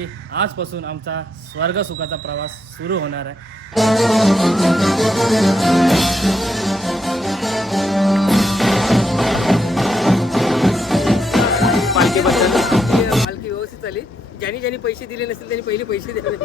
आणि आजपासून आमचा स्वर्ग सुखाचा प्रवास सुरू होणार आहे. पालखी व्यवस्थित झाली. ज्यांनी पैसे दिले नसतील त्यांनी पहिले पैसे द्यावे.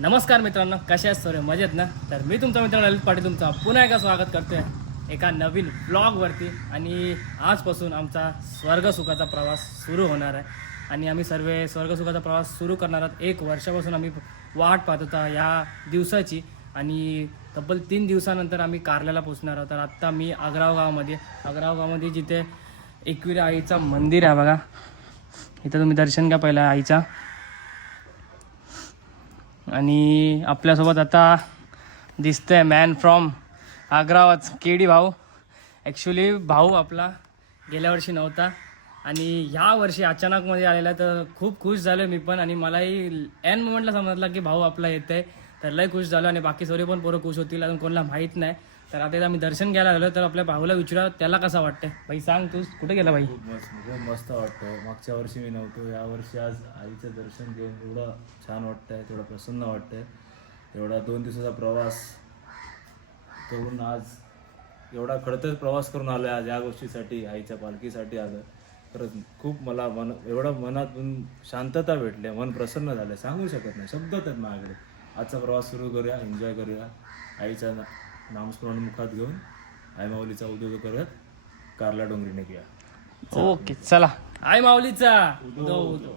नमस्कार मित्रांनो, कशा आहेत सर्व मजेत ना? तर मी तुमचा मित्र ललित पाटील तुमचा पुन्हा एकदा स्वागत करतोय एका नवीन ब्लॉगवरती. आणि आजपासून आमचा स्वर्ग सुखाचा प्रवास सुरू होणार आहे आणि आम्ही सर्व स्वर्ग सुखाचा प्रवास सुरू करणार आहोत. 1 वर्षापासून आम्ही वाट पाहत होता ह्या दिवसाची आणि तब्बल 3 दिवसानंतर आम्ही कारल्याला पोचणार आहोत. तर आत्ता मी आग्राव गावामध्ये जिथे एकविरा आईचं मंदिर आहे बघा, इथं तुम्ही दर्शन घ्या पहिला आईचा. आणि आपल्यासोबत आता दिसतंय मॅन फ्रॉम आग्रावाच केडी भाऊ. ॲक्च्युली भाऊ आपला गेल्या वर्षी नव्हता आणि ह्या वर्षी अचानकमध्ये आलेला, तर खूप खुश झालो मी पण. आणि मलाही एन मोमेंटला समजलं की भाऊ आपला येत आहे, तर लय खुश झालो. आणि बाकी सर्व पण पोरं खुश होतील, अजून कोणाला माहीत नाही. तर आता आम्ही दर्शन घ्यायला आलो, तर आपल्या भाऊला विचारा त्याला कसं वाटतंय. भाई सांग, तू कुठे गेला भाई? खूप मस्त वाटतं. मागच्या वर्षी मी नव्हतो, या वर्षी आज आईचं दर्शन घेऊन एवढं छान वाटतंय, तेवढं प्रसन्न वाटतंय. एवढा 2 दिवसाचा प्रवास करून आज एवढा खडतर प्रवास करून आलो आज या गोष्टीसाठी, आईच्या पालखीसाठी आलं. खरंच खूप मला एवढं मनातून शांतता भेटली, मन प्रसन्न झालं, सांगू शकत नाही, शब्दात आहेत माझ्याकडे. आजचा प्रवास सुरू करूया, एन्जॉय करूया. आईच्या नामस्मरण मुखात घेऊन आई माऊलीचा उदो करत कारला डोंगरी निघूया. ओके चला, आई माऊलीचा उदो.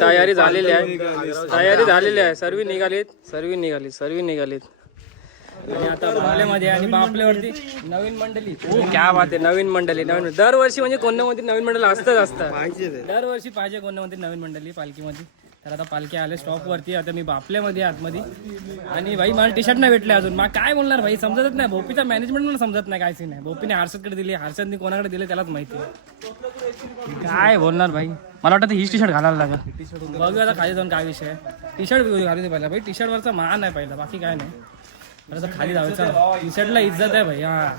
तयारी झालेली आहे. सर्व निघालीत. आणि आता बापल्यामध्ये आणि बापल्यावरती नवीन मंडळी. क्या बात आहे, नवीन मंडळी. दरवर्षी म्हणजे कोणामध्ये नवीन मंडळ असतं. दरवर्षी पाहिजे कोणामध्ये नवीन मंडळी पालखीमध्ये. तर आता पालखी आले स्टॉपवरती. आता मी बापल्यामध्ये आतमध्ये. आणि भाई मला टी शर्ट नाही भेटले अजून. मला काय बोलणार भाई, समजतच नाही. भोपीचा मॅनेजमेंट मला समजत नाही, कायच नाही. भोपीने हर्षदकडे दिली, हर्षदने कोणाकडे दिले त्यालाच माहिती. काय बोलणार भाई, मला वाटतं हीच टी शर्ट घालायला लागेल. बघूया आता खाली जाऊन काय विषय आहे. टी शर्ट घालू दे पहिला भाई. टी शर्टवरचा मान नाही पहिला, बाकी काय नाही. तर खाली जायचं, टी शर्टला इज्जत आहे भाई. हा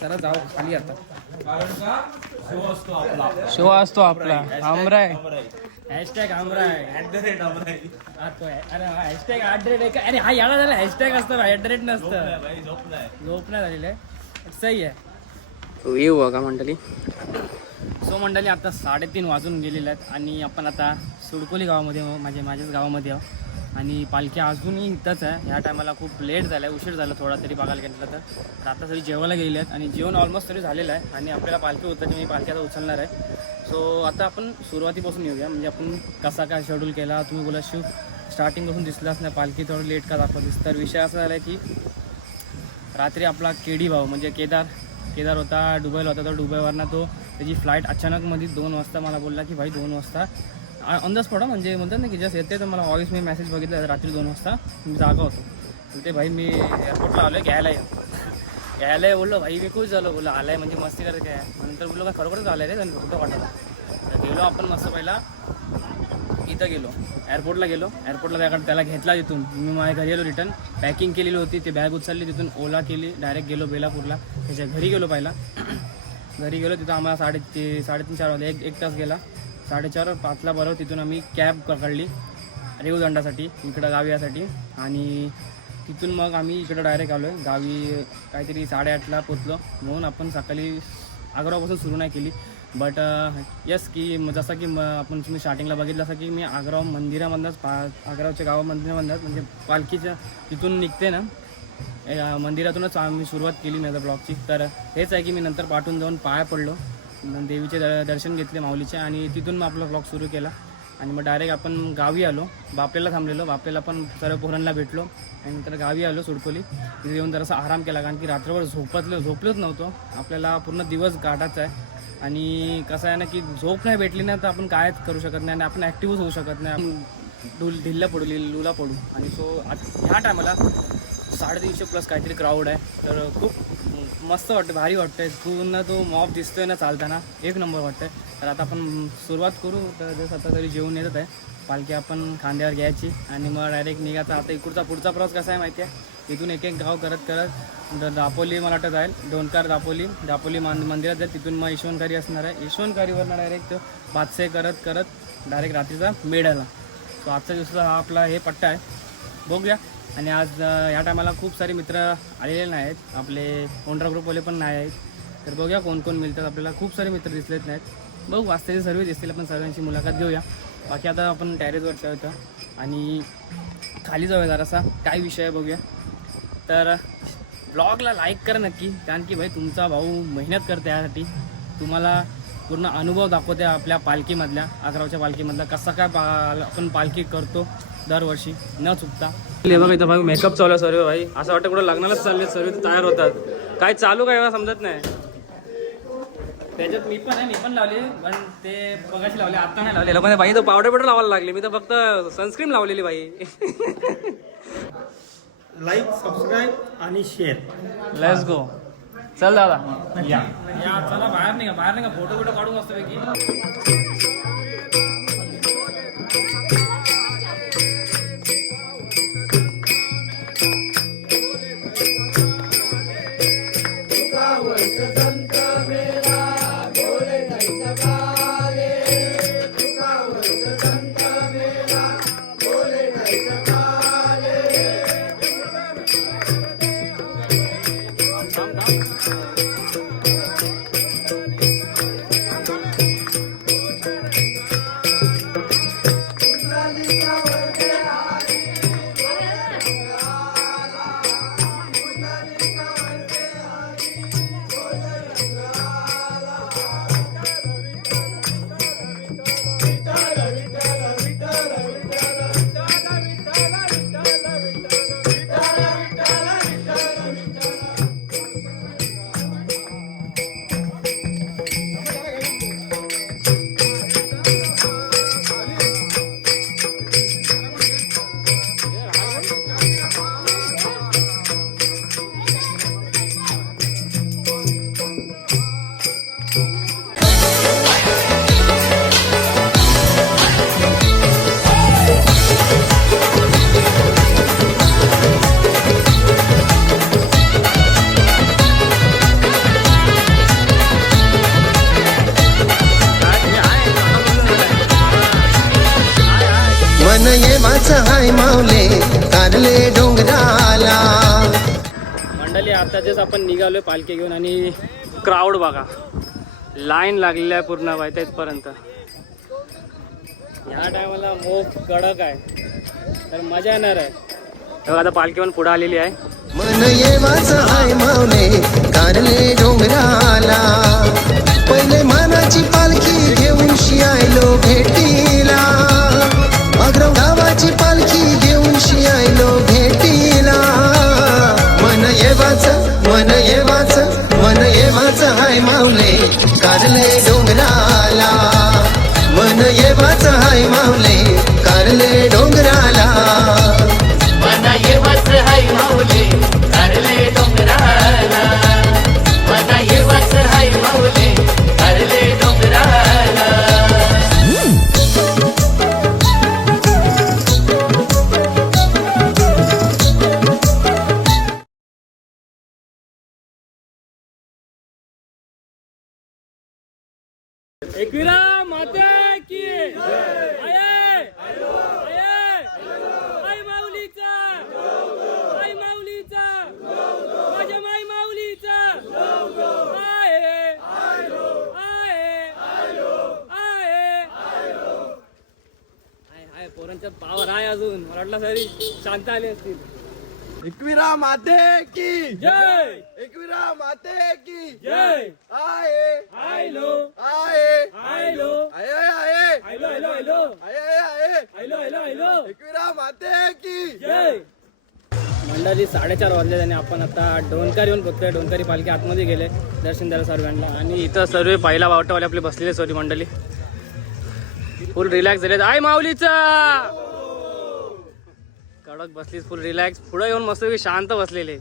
चला जाऊ खाली. आता शो असतो आपला. आमराय हॅशटॅग आमराय @. अरे हॅशटॅग @. अरे हा याला झाला हॅशटॅग असतं, @ नसतं. झोप नाही झालेलं आहे, सही आहे. येऊ बघा मंडळी. सो मंडळी आता 3:30 वाजून गेलेले आहेत आणि आपण आता सुडकोली गावामध्ये माझ्याच गावामध्ये आहो. आणि पालखी अजूनही इथंच आहे. ह्या टायमाला खूप लेट झाला आहे, उशीर झाला थोडा तरी बघायला गेलं तर. आता सगळी जेवायला गेलेली आहेत आणि जेवण ऑलमोस्ट तरी झालेलं आहे. आणि आपल्याला पालखी होतं, मी पालखी आता उचलणार आहे. सो आता आपण सुरुवातीपासून येऊया, म्हणजे आपण कसा काय शेड्यूल केला. तुम्ही बोला शिव स्टार्टिंगपासून दिसलाच नाही, पालखी थोडं लेट का दाखवतीस. तर विषय असा झाला की रात्री आपला केडी भाऊ म्हणजे केदार होता, दुबईला होता. तर दुबईवरनं त्याची फ्लाईट अचानकमध्ये 2 वाजता मला बोलला की भाई 2 वाजता ऑन द स्पॉट, म्हणजे म्हणतात ना की जस्ट येते. तर मला व्हॉइस मी मेसेज बघितला रात्री 2 वाजता मी जागा होतो. ते भाई मी एअरपोर्टला आलो घ्यायला बोललो. भाई मी खुश झालो, बोललो आलाय म्हणजे मस्ती करत काय. नंतर बोललो काय खरोखरच आलाय रे, कुठं वाटलं. तर गेलो आपण मस्त. पहिला इथं गेलो, एअरपोर्टला त्याला घेतला. तिथून मी माझ्या घरी गेलो, रिटर्न पॅकिंग केलेली होती, ती बॅग उचलली, तिथून ओला केली, डायरेक्ट गेलो बेलापूरला. त्याच्या घरी गेलो. पहिला घरी गेलो, तिथं आम्हाला 3:30-4 वाजले. एक तास गेला. 4:30-5ला बरोबर तिथून आम्ही कॅब पकडली रेवदंडासाठी, इकडं गावी यासाठी. आणि तिथून मग आम्ही इकडं डायरेक्ट आलो आहे गावी. काहीतरी 8:30ला पोचलो, म्हणून आपण सकाळी आग्रापासून सुरू नाही केली. बट यस की जसं की आपण तुम्ही स्टार्टिंगला बघितलं असं की मी आग्रा मंदिरामधनंच आग्राच्या गावामधूनच म्हणजे पालखीच्या तिथून निघते ना, मंदिरातूनच आम्ही सुरुवात केली माझ्या ब्लॉगची. तर हेच आहे की मी नंतर पाठवून जाऊन पाया पडलो, देवीचे दर्शन घेतले माऊलीचे, आणि तिथून मग आपला ब्लॉग सुरू केला. आणि मग डायरेक्ट आपण गावी आलो, बापलेला थांबलेलो, बापलेला पण सर्व पोरांना भेटलो आणि नंतर गावी आलो सुडकोली. तिथे येऊन जरासा आराम केला, कारण की रात्रभर झोपलोच नव्हतो. आपल्याला पूर्ण दिवस गाठायचा आहे, आणि कसं आहे ना की झोप नाही भेटली ना तर आपण कायच करू शकत नाही आणि आपण ॲक्टिव्हच होऊ शकत नाही. ढिल्ला पडू लुला पडू. आणि सो ह्या टायमाला 350+ काहीतरी क्राऊड आहे, तर खूप मस्त वाटतं, भारी वाटतं. पूर्ण तो मॉब दिसतोय ना चालताना, एक नंबर वाटतंय. तर आता आपण सुरुवात करू. तर जसं आता तरी जेवून येत आहे, पालखी आपण खांद्यावर घ्यायची आणि मग डायरेक्ट निघायचा. आता इकडचा पुढचा प्रवास कसा आहे माहिती आहे, इथून एक एक गाव करत दापोली मला वाटतं जाईल, डोणकार दापोली मंदिरात जाईल. तिथून मग यशवंतकारी असणार आहे, यशवंतकारीवरनं डायरेक्ट पाचसे करत डायरेक्ट रात्रीचा मेढ्याला. सो आजच्या दिवसाचा हा आपला हे पट्टा आहे, बघूया. आणि आज या टायमाला खूप सारे मित्र आलेले नाही आहेत, आपले कोंड्रा ग्रुपवाले पण नाही आहेत. तर बघूया कोण कोण मिळतात आपल्याला. खूप सारे मित्र दिसलेत नाहीत, बघू वाजताचे सर्व दिसतील, आपण सर्वांची मुलाखत घेऊया. बाकी आता आपण टॅरेसवरच्या होतं आणि खाली जाऊया जरासा, काय विषय आहे बघूया. तर ब्लॉगला लाईक करा नक्की, कारण की भाई तुमचा भाऊ मेहनत करते यासाठी. तुम्हाला पूर्ण अनुभव दाखवते आपल्या पालखीमधल्या, आग्राच्या पालखीमधला कसा काय आपण पालखी करतो दरवर्षी न चुकता. बघा इथं भाई मेकअप चालू आहे सर्व. भाई असं वाटतं कुठं लग्नालाच चालले, सर्व तयार होतात. काय चालू काय समजत नाही. त्याच्यात मी पण लावले, पण ते बघाशी लावले, आता नाही लावले. लोकांनी भाई तो पावडर लावायला लागले, मी तर फक्त सनस्क्रीन लावलेली भाई. लाईक, सबस्क्राईब आणि शेअर. Let's go. चल दादा या चला बाहेर निघा फोटो काढू मस्त पैकी. मन ये हाय माऊले कारले डोंगराला. मंडळी आताच आपण निघालोय पालखी घेऊन, आणि क्राऊड बघा, लाईन लागलेली आहे पूर्ण बाय तेथपर्यंत. ह्या टायमाला मोग कडक आहे, तर मजा येणार आहे. तेव्हा आता पालखी पण पुढे आलेली आहे. मन ये हाय माऊले कारले डोंगराला. पहिले मानाची पालखी घेऊन शियायलो भेटीला. आग्रव गावाची पालखी घेऊन शियायलो भेटीला. मन ये हाय माऊले कारले डोंगराला. मन ये हाय माऊले कारले डोंगराला. मन ये हाय माऊले कारले डोंगराला. मन ये हाय माऊले कारले डोंगराला. एकविरा माता की आय माऊलीचा याच्यात पावर आहे अजून. मला वाटलं सरी शांत आले असतील. एकविरा माते की जय एकविरा माते की जय. आहे आयलो आहे आयलो आहे आहे आयलो आयलो आयलो आहे आहे आयलो आयलो आयलो एकविरा माते की जय. मंडळी 4:30 वाजले आणि आपण आता डोणकर येऊन बघतोय. डोणकरी पालखी आतमध्ये गेले दर्शन द्यायला सर्वांना. आणि इथं सर्व पहिला वावटावाले आपले बसलेले सॉरी मंडळी फुल रिलॅक्स झाले. आय माऊलीचा कडक बसलीच फुल रिलॅक्स. पुढे येऊन मस्त शांत बसलेले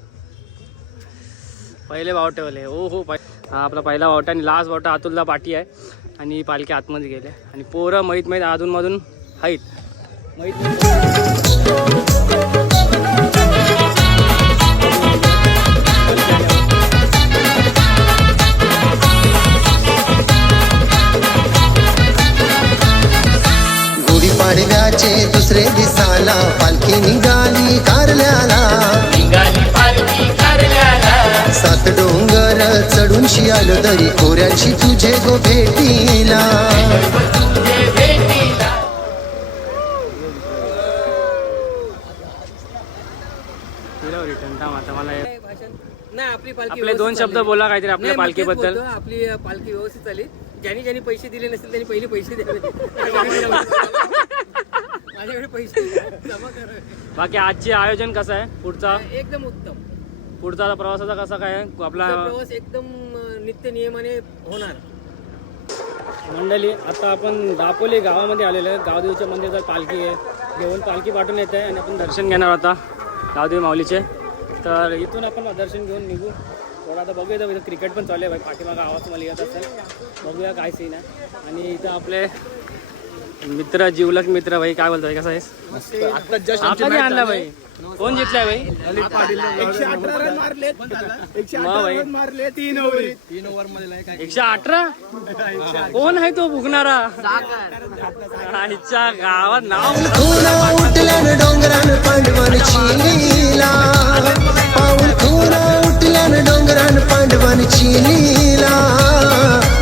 पहिले वावटेवाले. हो हो हा आपला पहिला वावटा आणि लास्ट वावटा अतुलला पाठी आहे. आणि पालखी आतमध्ये गेले आणि पोरं माहीत अधूनमधून आहेत गुढीपाडव्याचे दुसरे दिसाला पालखी निघाली कारल्याला. निघाली पालखी कारल्याला 7 डोंगर चढून शियालो तरी खोऱ्यांशी तुझे गो भेटीला. तुझे भेटीला. रिटर्न थांब आता मला भाषण नाही. आपली पालखी आपले 2 व्यवस्थित शब्द चालली. बोला काहीतरी आपल्या नाही, मग तेच पालखीबद्दल. बोलतो, आपली पालखी व्यवस्थित चालली. ज्यांनी पैसे दिले नसतील त्यांनी पहिले पैसे द्यावे. माझ्याकडे पैसे जमा करा. बाकी आजचे आयोजन कसं आहे पुढचा एकदम उत्तम. पुढचा प्रवासाचा कसा काय आहे? आपला पुढचा प्रवास एकदम नित्य नियमाने होणार. मंडळी आता आपण दापोली गावामध्ये आलेलो आहे. गावदेवीच्या मंदिरात पालखी आहे. घेऊन पालखी पाठवून येत आहे आणि आपण दर्शन घेणार आता गावदेवी माऊलीचे. तर इथून आपण दर्शन घेऊन निघू. थोडं आता बघूया इथं क्रिकेट पण चालू आहे भाई. पाठीमागं आवाज मला येत असेल. बघूया काय सीन आहे. आणि इथं आपले मित्र जिवलक मित्र भाई काय बोलतोय कसा आहेस? आता आणला भाई. कोण जिंकलाय भाई? 118 रन मारले मग भाई 3 ओव्हर मध्ये 118 कोण आहे तो भुकणारा? आईच्या गावात नाव खुना उठल्यान डोंगरान पांडवांची लीला. पाऊल खुना उठल्यान डोंगरान पांडवांची लीला.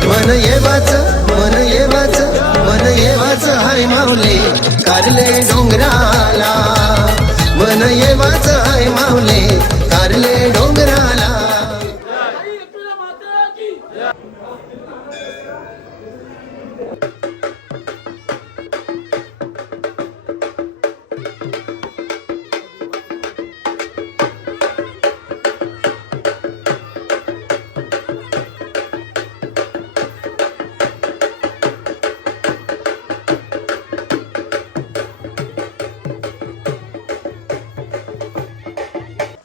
मन येवाच मन येवाच मन येवाच हाय माऊले कारले डोंगराला. मन येवाच हाय माऊले कारले डोंगराला.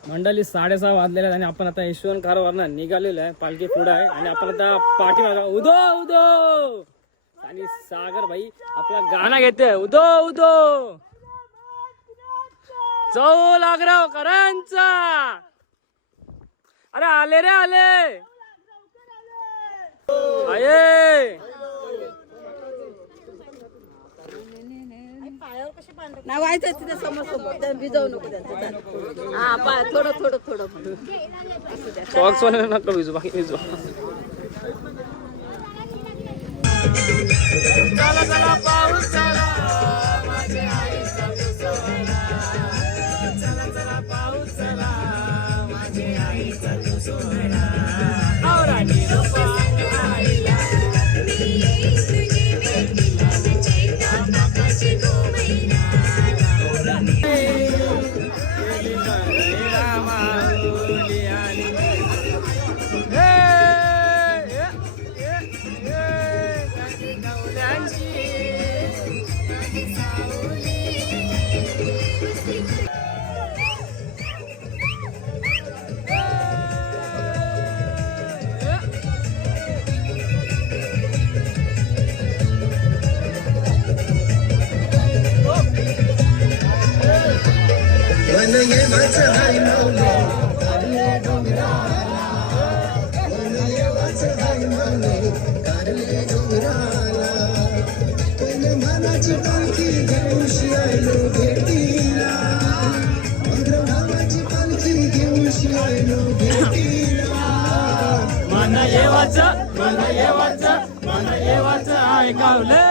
मंडळी 6:30 वाजलेले आहेत आणि आपण आता यशवंत कारवारनं निघालेलो आहे. पालखी पुढं आहे आणि आपण आता पाठीमागा उदो उदो आणि सागर भाई आपला गाणं घेते उदो उदो चौ लागराव करांचा. अरे आले रे आले आये. नाही व्हायचं तिथे समोर समोर भिजवू नको त्यांचं. हा थोडं थोडं थोडं सॉक्स वाले नका भिजू बाकी भिजू. चला चला पाऊस चला माझे आईचा तुसोडा. चला चला पाऊस चला माझे आईचा तुसोडा. आवरा निरोपा आईला मन येवाच हाय माऊले कारले डोंगराला. मन येवाच हाय माऊले कारले डोंगराला. पण मनाची पालखी घेऊन शियालो भेटीला. भावाची पालखी घेऊन शियालो भेटीला. मन येवाच ऐकावले.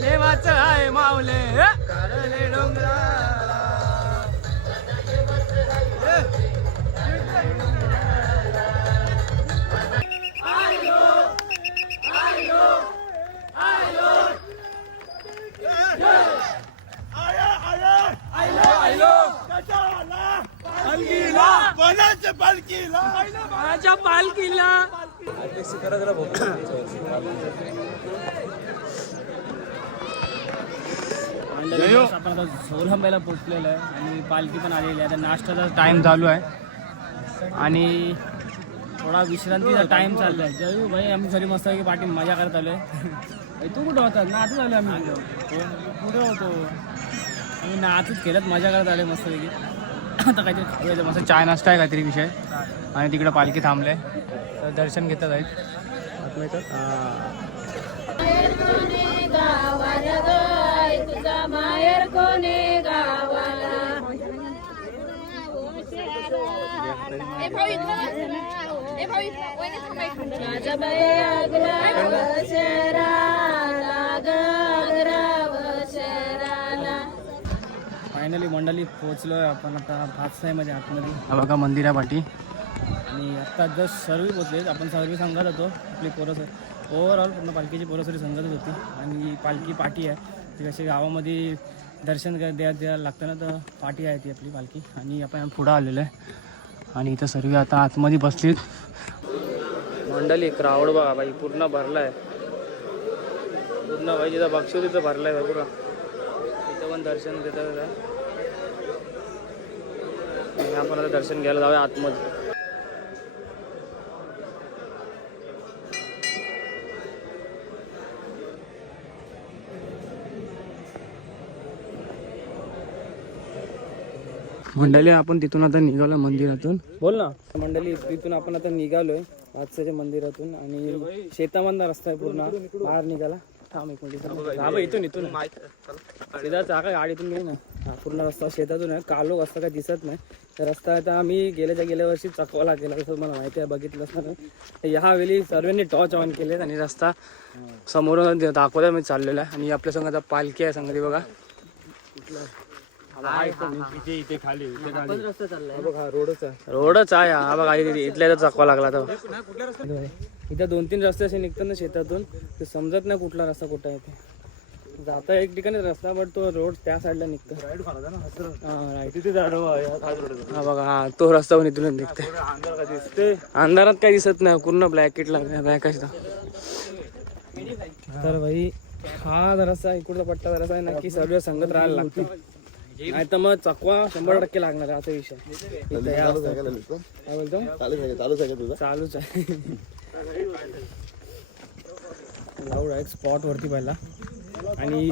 देवाचं आहे माऊले कारले डोंगराला. माझ्या पालखीला आपण आता सोलंब्याला पोचलेलो आहे आणि पालखी पण आलेली आहे. आता नाश्त्याचा टाइम चालू आहे आणि थोडा विश्रांतीचा टाइम चालू आहे. जयू भाई आम्ही घरी मस्त की पाठी मजा करत आलो आहे. तू कुठं होता? नाचत आलो आम्ही. कुठे होतो आम्ही? नाचच केलं, मजा करत आले मस्तपैकी. आता काहीतरी खाऊया मस्त चाय नाश्ता आहे काहीतरी विषय. आणि तिकडे पालखी थांबले तर दर्शन घेतात आहेत. तुझा माहेर कोणे गावाला. माझ्या बाई आग्रा शहराला फायनली मंडळी पोहोचलोय आपण आता भातसाईमध्ये आतमध्ये. हा बघा मंदिरापाठी. आणि आत्ता जस्ट सर्व पोचले. आपण सर्व सांगत होतो आपली पोरं ओव्हरऑल पूर्ण पालखीची पोरं सर्व सांगत होती. आणि पालखी पाठी आहे ती कशी गावामध्ये दर्शन द्यायला लागतं ना, तर पाठी आहे ती आपली पालखी. आणि आपण पुढं आलेलो आहे आणि इथं सर्व आता आतमध्ये बसलीत. मंडळी क्राऊड बघा बाई पूर्ण भरला आहे. पूर्ण बाई जिथं बक्षो तिथं भरला आहे बघा. इथं पण दर्शन देतात. आपण आता दर्शन घ्यायला जाऊया आतमध्ये. मंडळी आपण तिथून आता निघालो मंदिरातून. बोल ना. मंडळी तिथून आपण आता निघालोय वादसाच्या मंदिरातून आणि शेतामधला रस्ता आहे पूर्ण बाहेर निघाला. थांब एक मिनिट. इथून सीधा चाका गाडीतून घे ना. हा पूर्ण रस्ता शेतातून आहे. कालोख रस्ता काय दिसत नाही. तर रस्ता आता आम्ही गेल्या वर्षी चकवाला गेला असं मला माहिती आहे, बघितलं असतं. ह्यावेळी सर्वांनी टॉर्च ऑन केलेत आणि रस्ता समोरून दाखवता मी चाललेला आहे. आणि आपल्या संग आता पालखी आहे सांगते बघा. रोडच आहे हा बघा. इथल्या चकवा लागला तर इथं 2-3 रस्ते असे निघतात ना शेतातून, ते समजत नाही कुठला रस्ता कुठं आहे. ते जाता एक ठिकाणी रस्ता बट तो रोड त्या साईडला निघतो. हा बघा हा तो रस्ता पण इथून निघते. अंधारात काही दिसत नाही, पूर्ण ब्लॅकेट लागला ब्लॅक. तर भाई हा जरासा इकडचा पट्टा जरासा आहे नक्की सर्व संगत राहायला लागतो, नाही तर मग चकवा 100% लागणार आहे असा विषय. काय बोलतो? चालूच आहे. जाऊ डायरेक्ट स्पॉट वरती पहिला आणि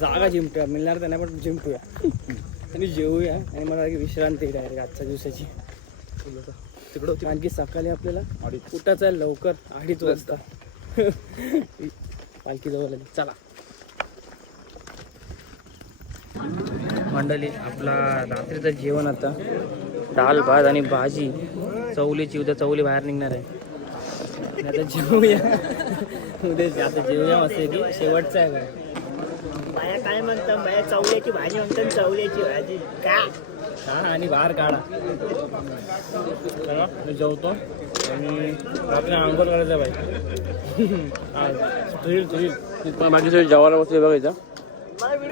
जागा जिंकूया. मिळणार त्यांना पण जिंकूया आणि जेवूया आणि मला विश्रांती डायरेक्ट आजच्या दिवसाची. तिकडं आणखी सकाळी आपल्याला कुठंच आहे लवकर 2:30 वाजता पालखी जवळ आली. चला. मंडळी आपला रात्रीचं जेवण आता डाळ भात आणि भाजी चवलीची. उद्या चवली बाहेर निघणार आहे. आता जेवूया उद्या आता जेवूया असं की शेवटचं आहे काय बाया काय म्हणतात बाया चवल्याची भाजी म्हणतात चवल्याची भाजी का हा आणि बाहेर काढा. चला मी जेवतो आणि रात्री अंघोळ करायचं बाई. बाकी सगळी जेवायला बसले बघायचा सगळी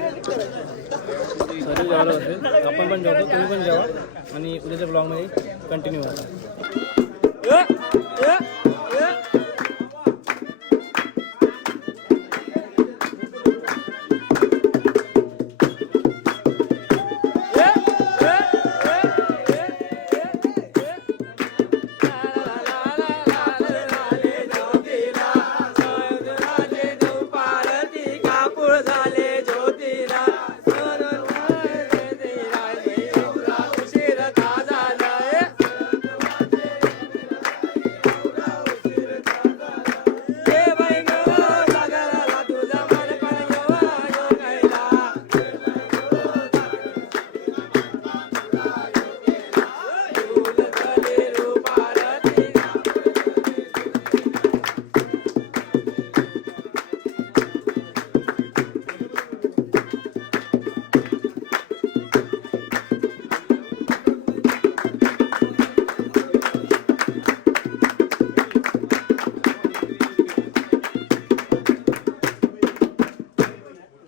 जेवायला बसले. आपण पण जेवतो तुम्ही पण जेवा आणि उद्याच्या ब्लॉगमध्ये कंटिन्यू होता.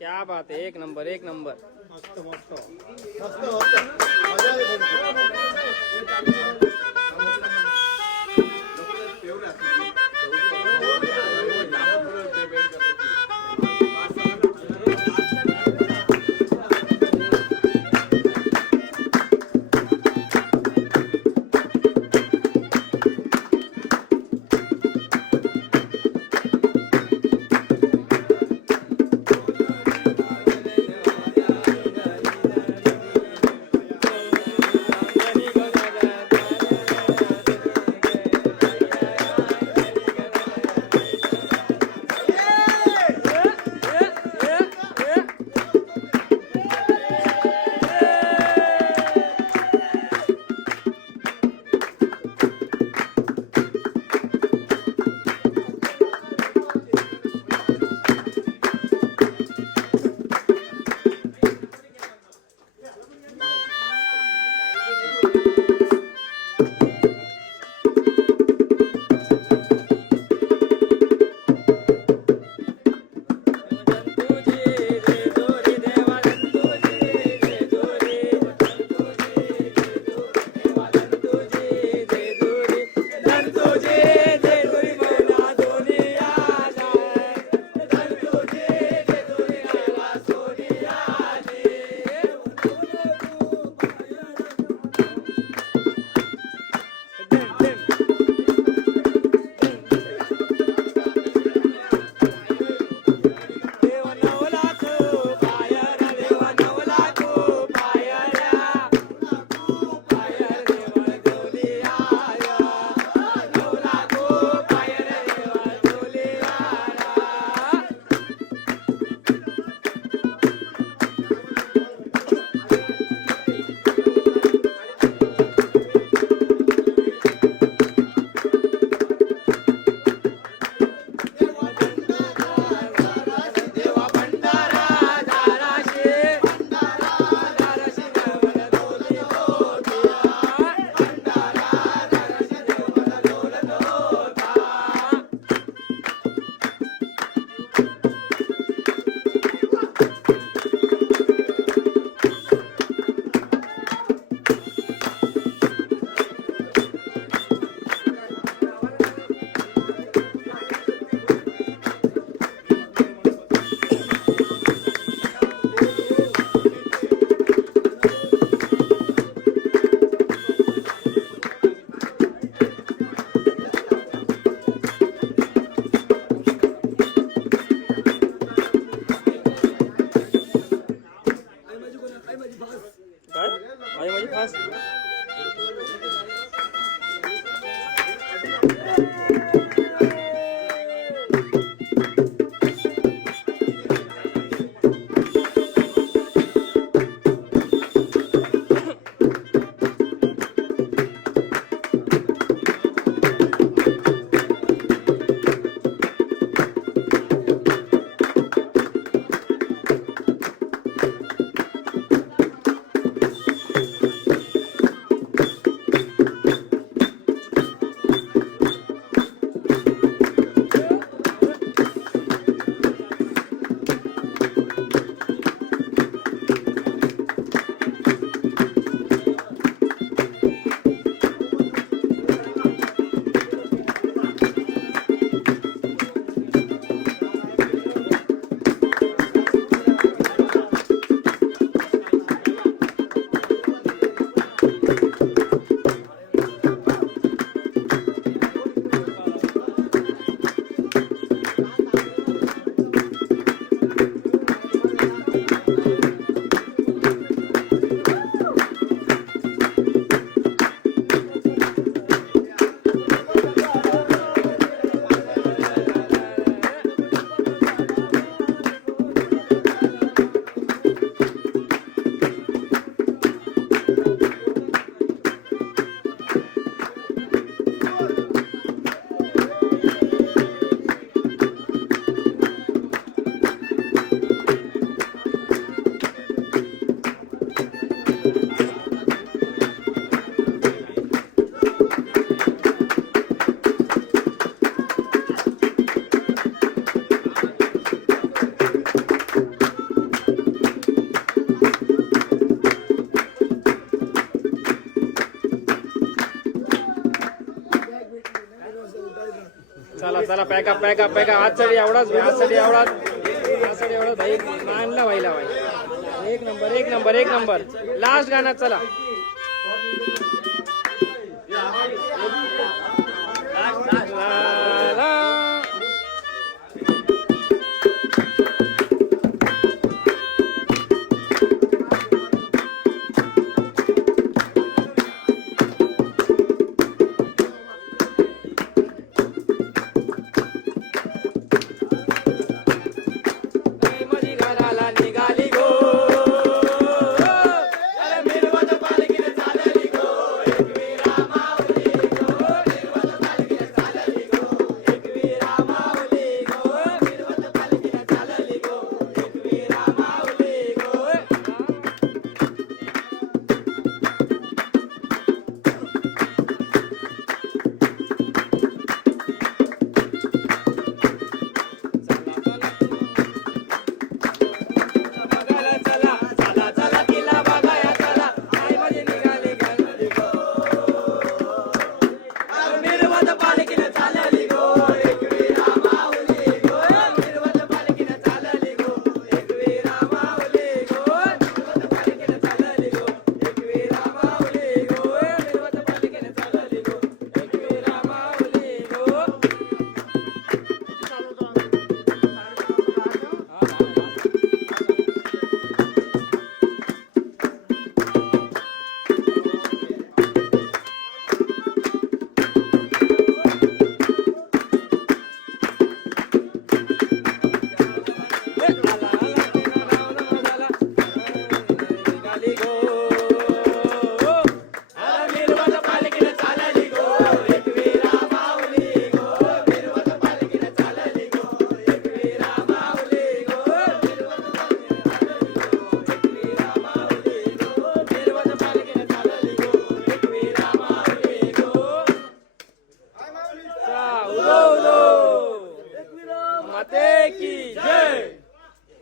क्या बात है, एक नंबर एक नंबर. चला पॅकअप पॅकअप पॅकअप आजसाठी एवढाच आजसाठी एवढाच भाई मानला भाईला भाई एक नंबर एक नंबर एक नंबर लास्ट गाणं चला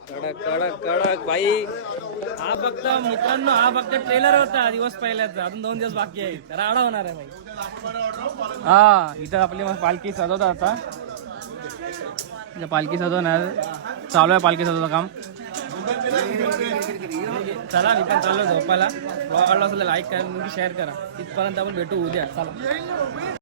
कडक कडक कडक भाई हा फक्त मित्रांनो हा फक्त ट्रेलर होता दिवस पहिल्याचा अजून 2 दिवस बाकी आहे तर आडा होणार आहे भाई हा इथं आपली मग पालखी सजवतात आता पालखी सजवणार चालू आहे पालखी सजवतं काम चला मी पण चाललो झोपायला ब्लॉग आवडला असेल लाईक करा शेअर करा तिथपर्यंत आपण भेटू उद्या चला